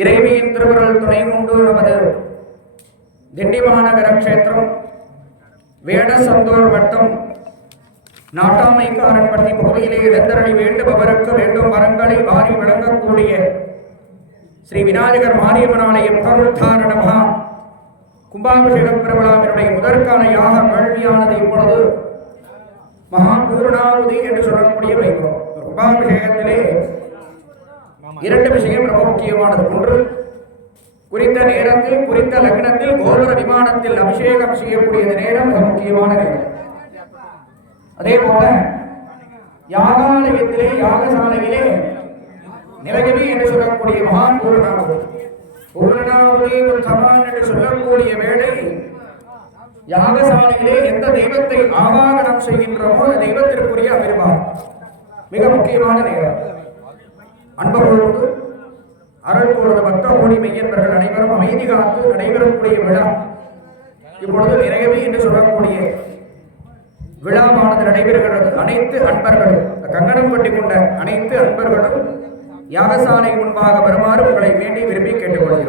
இறைவியின் திருவருள் துணை கொண்டு நமது திண்டிமாநகர கஷேத்திரம் வேடசந்தூர் வட்டம் நாட்டாமைக்காரன்பட்டி பகுதியிலே எழுந்தருளி வேண்டுபவருக்கு வேண்டும் மரங்களை வாரி வழங்கக்கூடிய ஸ்ரீ விநாயகர் மாரியம்மனாலயம் ஆலயம் புனருத்தாரண மகா கும்பாபிஷேக பெருவிழாவினுடைய முதற்கான யாக கல்வியானது இப்பொழுது மகா பூர்ணாவதி என்று சொல்லக்கூடிய வைபவம் கும்பாபிஷேகத்திலே இரண்டு விஷயம் ரொம்ப முக்கியமானது. ஒன்று குறித்த நேரத்தில் குறித்த லக்னத்தில் கோபுர விமானத்தில் அபிஷேகம் செய்யக்கூடிய நேரம் மிக முக்கியமான நேரம். அதே போல யாகாலயத்திலே யாகசாலையிலே நிலகவி என்று சொல்லக்கூடிய மகான் பூர்ணாவதி பூர்ணாவதி சமான் என்று சொல்லக்கூடிய வேளை யாகசாலையிலே எந்த தெய்வத்தை ஆவாகனம் செய்கின்றோமோ அந்த தெய்வத்திற்குரிய அமிர்வாகம் மிக முக்கியமான நேரம். அன்பர்களோடு அருள் பக்த கோடி மையன்பர்கள் அனைவரும் அமைதி காத்து நடைபெறக்கூடிய விழா. இப்பொழுது நிறையவே என்று சொல்லக்கூடிய விழாவானது நடைபெறுகிறது. அனைத்து அன்பர்களும் கங்கணம் கட்டி கொண்ட அனைத்து அன்பர்களும் யாகசாலை முன்பாக வருமாறு உங்களை வேண்டி விரும்பி கேட்டுக்கொள்கிறோம்.